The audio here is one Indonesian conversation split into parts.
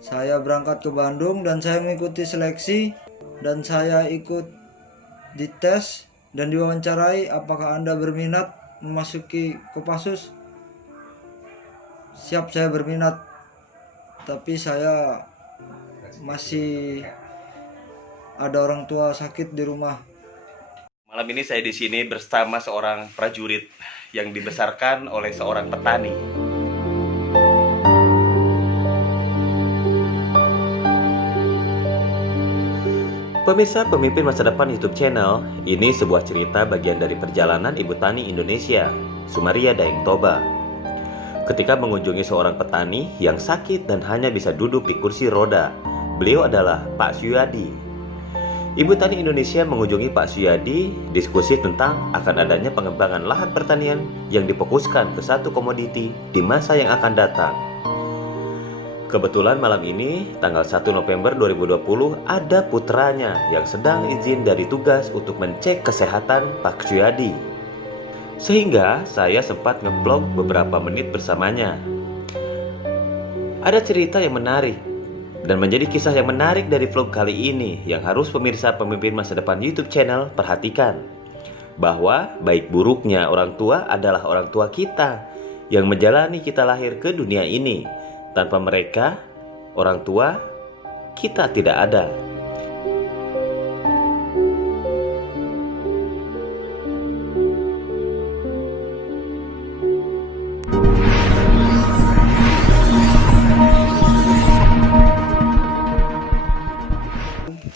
Saya berangkat ke Bandung dan saya mengikuti seleksi dan saya ikut dites dan diwawancarai apakah Anda berminat memasuki Kopassus. Siap, saya berminat, tapi saya masih ada orang tua sakit di rumah. Malam ini saya di sini bersama seorang prajurit yang dibesarkan oleh seorang petani. Pemirsa Pemimpin Masa Depan YouTube channel, ini sebuah cerita bagian dari perjalanan Ibu Tani Indonesia, Sumaria Daeng Toba. Ketika mengunjungi seorang petani yang sakit dan hanya bisa duduk di kursi roda, beliau adalah Pak Suyadi. Ibu Tani Indonesia mengunjungi Pak Suyadi, diskusi tentang akan adanya pengembangan lahan pertanian yang difokuskan ke satu komoditi di masa yang akan datang. Kebetulan malam ini, tanggal 1 November 2020, ada putranya yang sedang izin dari tugas untuk mencek kesehatan Pak Suyadi. Sehingga saya sempat nge-vlog beberapa menit bersamanya. Ada cerita yang menarik dan menjadi kisah yang menarik dari vlog kali ini yang harus pemirsa Pemimpin Masa Depan YouTube channel perhatikan. Bahwa baik buruknya orang tua adalah orang tua kita yang menjalani kita lahir ke dunia ini. Tanpa mereka, orang tua, kita tidak ada.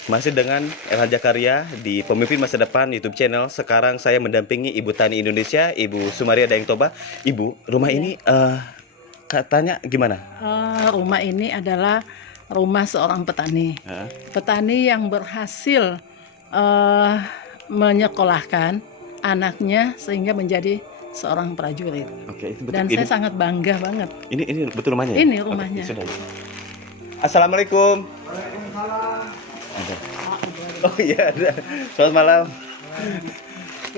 Masih dengan Elhan Jakarya di Pemimpin Masa Depan YouTube channel. Sekarang saya mendampingi Ibu Tani Indonesia, Ibu Sumaria Daeng Toba. Ibu, rumah ini katanya gimana? Rumah ini adalah rumah seorang petani. Petani yang berhasil menyekolahkan anaknya sehingga menjadi seorang prajurit. Oke, itu betul. Dan saya sangat bangga banget. Ini betul rumahnya? Ini rumahnya. Oke, sudah. Assalamualaikum. Waalaikumsalam. Ada. Oh iya ada. Selamat malam.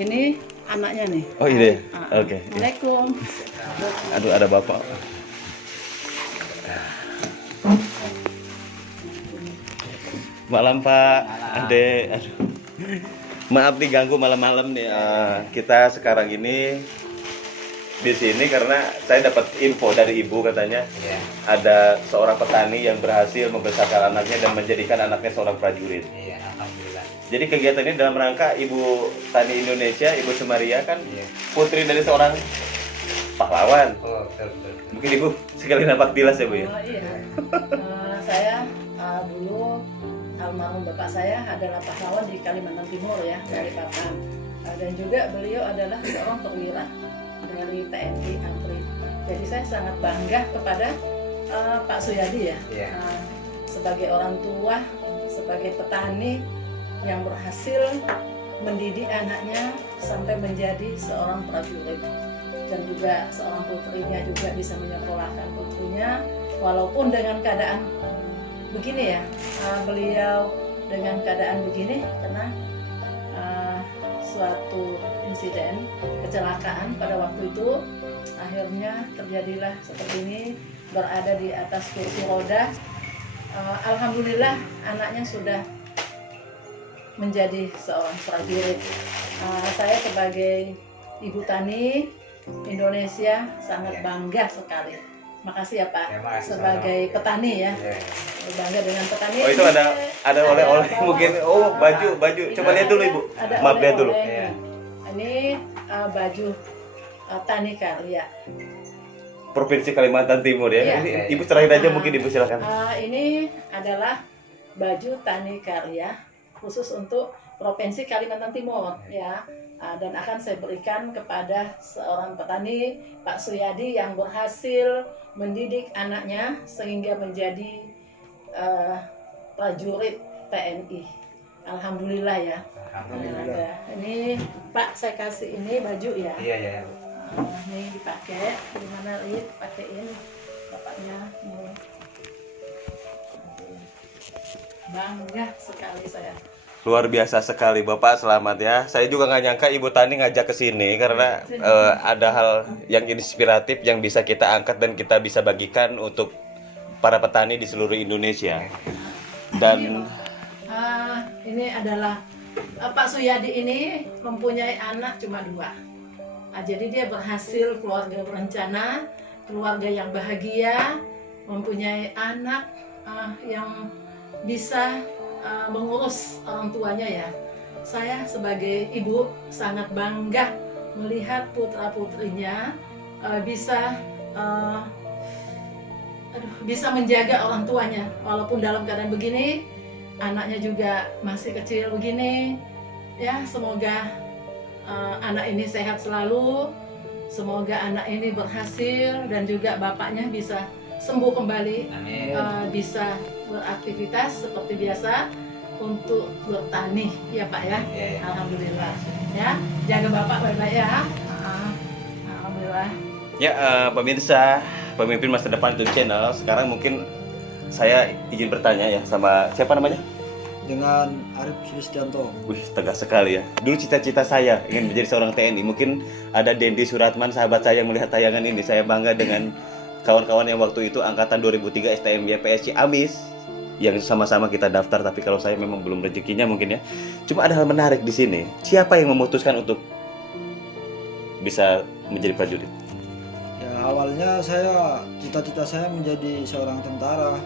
Ini anaknya nih. Oh iya. Oke. Assalamualaikum. Aduh, ada bapak. Malam Pak. Ade. Aduh. Maaf diganggu malam-malam nih. Kita sekarang ini di sini karena saya dapat info dari ibu katanya ada seorang petani yang berhasil membesarkan anaknya dan menjadikan anaknya seorang prajurit. Iya, alhamdulillah. Jadi kegiatan ini dalam rangka Ibu Tani Indonesia, Ibu Sumaria kan putri dari seorang pahlawan. Oh, betul. Mungkin Ibu sekali napak tilas ya Bu ya. Iya. Saya dulu almarhum bapak saya adalah pahlawan di Kalimantan Timur ya, dari Balikpapan. Dan juga beliau adalah seorang perwira dari TNI APRI. Jadi saya sangat bangga kepada Pak Suyadi ya, sebagai orang tua, sebagai petani yang berhasil mendidik anaknya sampai menjadi seorang prajurit, dan juga seorang putrinya juga bisa menyekolahkan putrinya walaupun dengan keadaan begini ya. Beliau dengan keadaan begini karena suatu insiden kecelakaan pada waktu itu, akhirnya terjadilah seperti ini, berada di atas kursi roda. Alhamdulillah anaknya sudah menjadi seorang prajurit. Saya sebagai Ibu Tani Indonesia sangat bangga sekali. Makasih ya Pak, Ya, makasih, sebagai petani ya, bangga dengan petani. Oh itu ada oleh-oleh mungkin. Oh baju. Coba lihat dulu Ibu. Ada Maaf lihat dulu. oleh-olehnya. Ini baju tani karya. Provinsi Kalimantan Timur ya. Iya. Ini Ibu serahin aja mungkin Ibu silakan. Ini adalah baju tani karya khusus untuk Provinsi Kalimantan Timur ya. Dan akan saya berikan kepada seorang petani, Pak Suyadi, yang berhasil mendidik anaknya sehingga menjadi prajurit TNI. Alhamdulillah ya. Alhamdulillah. Ini Pak, saya kasih ini baju ya. Iya. Ini dipakai, gimana Lid? Pakaiin bapaknya. Nih. Bangga sekali saya. Luar biasa sekali Bapak, selamat ya. Saya juga nggak nyangka Ibu Tani ngajak ke sini karena ada hal yang inspiratif yang bisa kita angkat dan kita bisa bagikan untuk para petani di seluruh Indonesia. Dan Ini adalah Pak Suyadi ini mempunyai anak cuma 2. Jadi dia berhasil keluarga berencana, keluarga yang bahagia, mempunyai anak yang bisa mengurus orang tuanya ya. Saya sebagai ibu sangat bangga melihat putra-putrinya bisa menjaga orang tuanya walaupun dalam keadaan begini, anaknya juga masih kecil begini. Ya, semoga anak ini sehat selalu, semoga anak ini berhasil dan juga bapaknya bisa sembuh kembali, bisa beraktivitas seperti biasa untuk bertani ya Pak ya. Alhamdulillah ya, jaga bapak baik-baik ya. Alhamdulillah. ya pemirsa pemimpin masa depan YouTube channel, sekarang mungkin saya izin bertanya ya sama siapa namanya? Dengan Arif Sulistianto. Wih, tegas sekali ya. Dulu cita-cita saya ingin menjadi seorang TNI. Mungkin ada Dendi Suratman, sahabat saya yang melihat tayangan ini. Saya bangga dengan kawan-kawan yang waktu itu angkatan 2003 STMY PSC Amis, yang sama-sama kita daftar. Tapi kalau saya memang belum rezekinya mungkin ya. Cuma ada hal menarik di sini. Siapa yang memutuskan untuk bisa menjadi prajurit? Ya, awalnya cita-cita saya menjadi seorang tentara.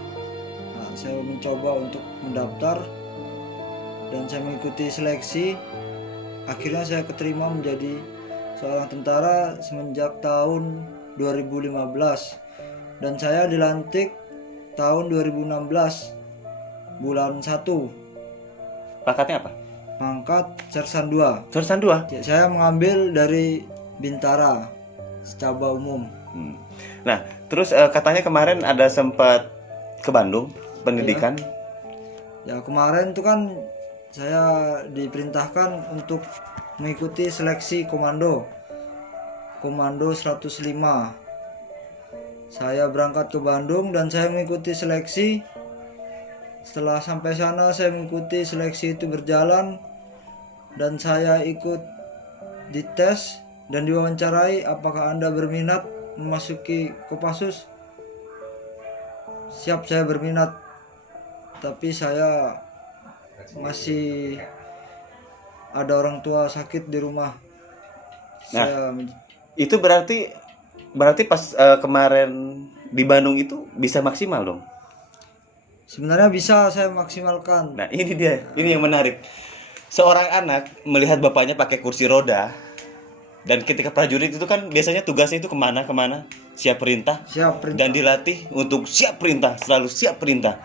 Nah, saya mencoba untuk mendaftar dan saya mengikuti seleksi. Akhirnya saya keterima menjadi seorang tentara semenjak tahun 2015 dan saya dilantik tahun 2016 bulan 1. Pangkatnya apa? Pangkat Sersan 2. Sersan 2? Ya, saya mengambil dari Bintara, secaba umum. Nah, terus katanya kemarin ada sempat ke Bandung pendidikan. Ya, kemarin itu kan saya diperintahkan untuk mengikuti seleksi komando 105. Saya berangkat ke Bandung dan saya mengikuti seleksi. Setelah sampai sana saya mengikuti seleksi itu berjalan dan saya ikut dites dan diwawancarai apakah Anda berminat memasuki Kopassus. Siap, saya berminat, tapi saya masih ada orang tua sakit di rumah. Nah, itu berarti pas kemarin di Bandung itu bisa maksimal dong? Sebenarnya bisa saya maksimalkan. Nah, ini dia, ini yang menarik. Seorang anak melihat bapaknya pakai kursi roda, dan ketika prajurit itu kan biasanya tugasnya itu kemana-kemana, siap perintah, dan dilatih untuk siap perintah, selalu siap perintah.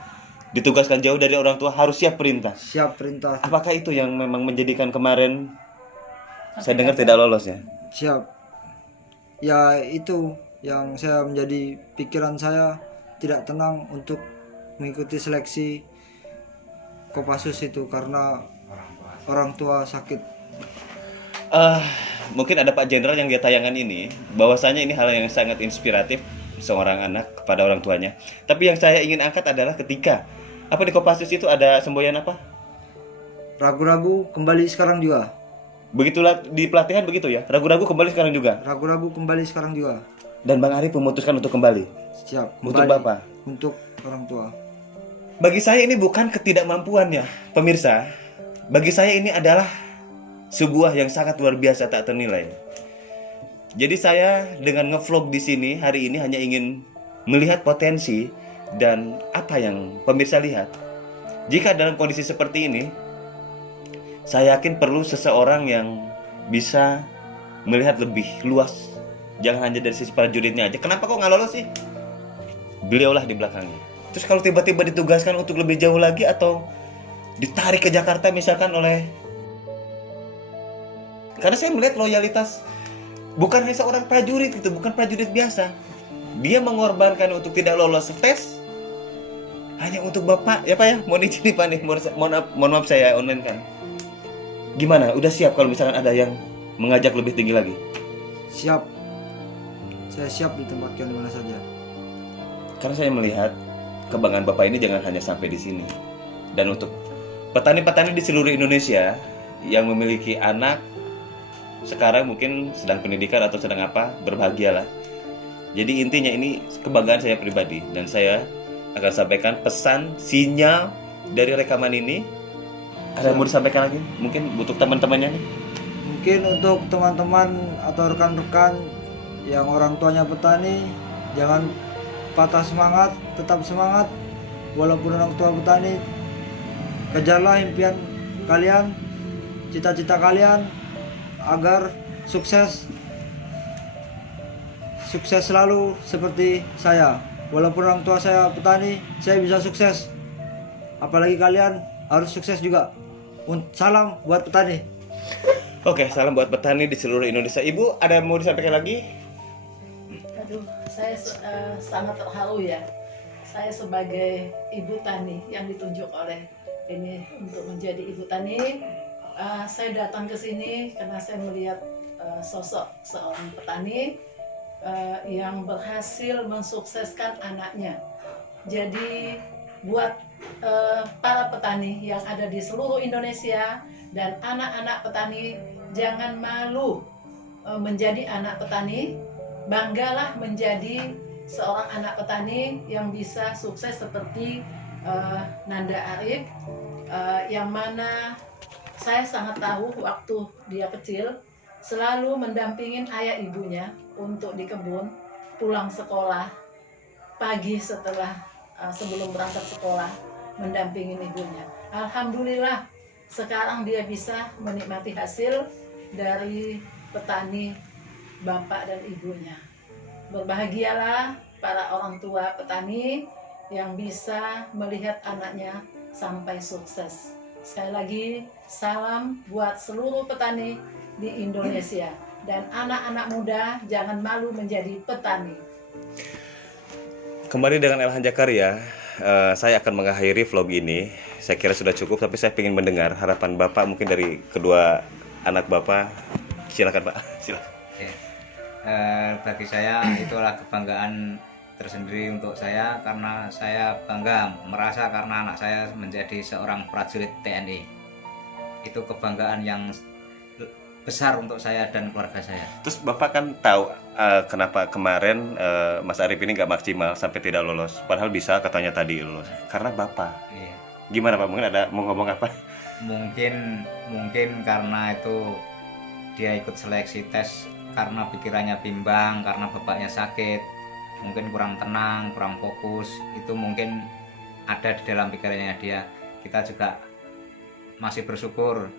Ditugaskan jauh dari orang tua, harus siap perintah. Siap perintah. Apakah itu yang memang menjadikan kemarin saya dengar tidak lolos ya? Siap. Ya, itu yang saya menjadi pikiran saya tidak tenang untuk mengikuti seleksi Kopassus itu karena orang tua sakit. Mungkin ada Pak Jenderal yang lihat tayangan ini, bahwasanya ini hal yang sangat inspiratif seorang anak kepada orang tuanya. Tapi yang saya ingin angkat adalah ketika di Kopassus itu ada semboyan apa? Ragu-ragu kembali sekarang juga. Begitulah di pelatihan begitu ya. Ragu-ragu kembali sekarang juga. Ragu-ragu kembali sekarang juga. Dan Bang Arif memutuskan untuk kembali. Siap. Kembali Untuk Bapak. Untuk orang tua. Bagi saya ini bukan ketidakmampuannya, pemirsa. Bagi saya ini adalah sebuah yang sangat luar biasa tak ternilai. Jadi saya dengan ngevlog di sini hari ini hanya ingin melihat potensi dan apa yang pemirsa lihat. Jika dalam kondisi seperti ini, saya yakin perlu seseorang yang bisa melihat lebih luas. Jangan hanya dari sisi prajuritnya aja. Kenapa kok nggak lolos sih? Beliaulah di belakangnya. Terus kalau tiba-tiba ditugaskan untuk lebih jauh lagi atau ditarik ke Jakarta misalkan karena saya melihat loyalitas bukan hanya seorang prajurit gitu, bukan prajurit biasa. Dia mengorbankan untuk tidak lolos tes hanya untuk Bapak. Ya Pak ya, mohon izin nih Pak nih, mohon maaf saya online kan. Gimana? Udah siap kalau misalkan ada yang mengajak lebih tinggi lagi? Siap. Saya siap ditempatkan di mana saja. Karena saya melihat kebanggaan Bapak ini jangan hanya sampai di sini. Dan untuk petani-petani di seluruh Indonesia yang memiliki anak sekarang mungkin sedang pendidikan atau sedang apa, berbahagialah. Jadi intinya ini kebanggaan saya pribadi dan saya akan sampaikan pesan sinyal dari rekaman ini. Ada yang mau disampaikan lagi? Mungkin untuk teman-temannya nih. Mungkin untuk teman-teman atau rekan-rekan yang orang tuanya petani, jangan patah semangat, tetap semangat walaupun orang tua petani. Kejarlah impian kalian, cita-cita kalian agar sukses selalu seperti saya. Walaupun orang tua saya petani, saya bisa sukses. Apalagi kalian harus sukses juga. Salam buat petani. Oke, salam buat petani di seluruh Indonesia. Ibu, ada yang mau disampaikan lagi? Aduh, saya sangat terharu ya. Saya sebagai ibu tani yang ditunjuk oleh ini untuk menjadi ibu tani. Saya datang ke sini karena saya melihat sosok seorang petani yang berhasil mensukseskan anaknya. Jadi buat para petani yang ada di seluruh Indonesia dan anak-anak petani, jangan malu menjadi anak petani. Banggalah menjadi seorang anak petani yang bisa sukses seperti Nanda Arif, yang mana saya sangat tahu waktu dia kecil selalu mendampingin ayah ibunya untuk di kebun, pulang sekolah pagi sebelum berangkat sekolah mendampingin ibunya. Alhamdulillah sekarang dia bisa menikmati hasil dari petani bapak dan ibunya. Berbahagialah para orang tua petani yang bisa melihat anaknya sampai sukses. Sekali lagi, salam buat seluruh petani di Indonesia. Dan anak-anak muda jangan malu menjadi petani. Kembali dengan Elhan Jakaria, saya akan mengakhiri vlog ini. Saya kira sudah cukup, tapi saya ingin mendengar harapan Bapak mungkin dari kedua anak Bapak. Silakan Pak, silakan. Bagi saya itulah kebanggaan tersendiri untuk saya, karena saya bangga merasa karena anak saya menjadi seorang prajurit TNI. Itu kebanggaan yang besar untuk saya dan keluarga saya. Terus Bapak kan tahu kenapa kemarin Mas Arif ini nggak maksimal sampai tidak lolos. Padahal bisa katanya tadi lolos. Karena Bapak. Iya. Gimana Pak? Mungkin ada mau ngomong apa? Mungkin karena itu dia ikut seleksi tes karena pikirannya bimbang, karena bapaknya sakit, mungkin kurang tenang, kurang fokus. Itu mungkin ada di dalam pikirannya dia. Kita juga masih bersyukur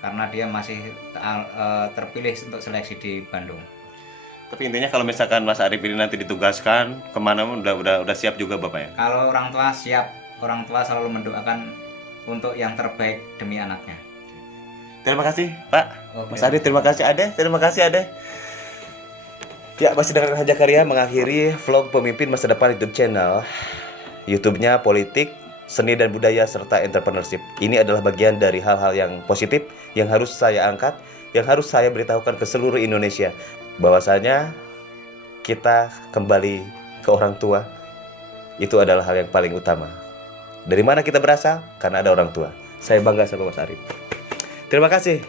karena dia masih terpilih untuk seleksi di Bandung. Tapi intinya kalau misalkan Mas Arif ini nanti ditugaskan kemana udah siap juga Bapak ya? Kalau orang tua siap, orang tua selalu mendoakan untuk yang terbaik demi anaknya. Terima kasih Pak. Oke. Mas Arif, terima kasih Ade. Terima kasih Ade. Ya, masih dengan Elhan Jakaria mengakhiri vlog pemimpin masa depan YouTube channel. YouTube-nya politik, seni dan budaya serta entrepreneurship. Ini adalah bagian dari hal-hal yang positif yang harus saya angkat, yang harus saya beritahukan ke seluruh Indonesia, bahwasanya kita kembali ke orang tua itu adalah hal yang paling utama. Dari mana kita berasal? Karena ada orang tua. Saya bangga sama Mas Arif. Terima kasih.